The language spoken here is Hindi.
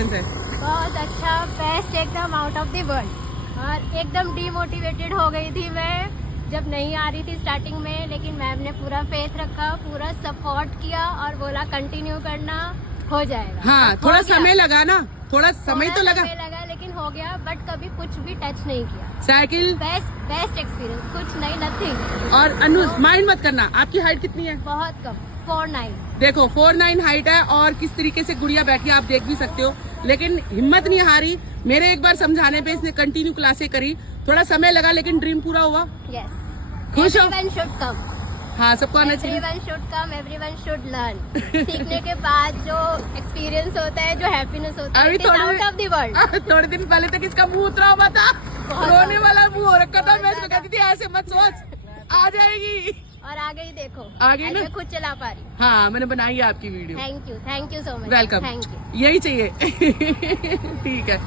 एक्सपीरियंस है? बहुत अच्छा, बेस्ट, एकदम आउट ऑफ द वर्ल्ड। और एकदम डीमोटिवेटेड हो गई थी मैं जब नहीं आ रही थी स्टार्टिंग में, लेकिन मैम ने पूरा फेथ रखा, पूरा सपोर्ट किया और बोला कंटिन्यू करना, हो जाएगा। हाँ, थोड़ा समय लगा ना, थोड़ा समय तो लगा, लेकिन हो गया। बट कभी कुछ भी टच नहीं किया। साइकिल बेस्ट एक्सपीरियंस, कुछ नहीं, नथिंग। और अनुज माइंड मत करना, आपकी हाइट कितनी है? बहुत कम, 4'9". देखो 4'9" हाइट है और किस तरीके से गुड़िया बैठी है आप देख भी सकते हो, लेकिन हिम्मत नहीं हारी। मेरे एक बार समझाने पे इसने कंटिन्यू क्लासे करी, थोड़ा समय लगा लेकिन ड्रीम पूरा हुआ। यस, खुश हो? Everyone should come. हाँ, सबको आना चाहिए। Everyone should come, everyone should learn. सीखने के बाद जो एक्सपीरियंस होता है, जो हैप्पीनेस होता है, it is out of the world. थोड़े दिन पहले तक इसका मुंह उतरा हुआ था, रोने वाला मुंह हो रखा था। मैं इसको कहती थी ऐसे मत सोच, आ जाएगी। और आगे ही देखो, आगे ना, मैं खुद चला पा रही। हाँ, मैंने बनाई है आपकी video. Thank you so much. Welcome, thank you. यही चाहिए। ठीक है।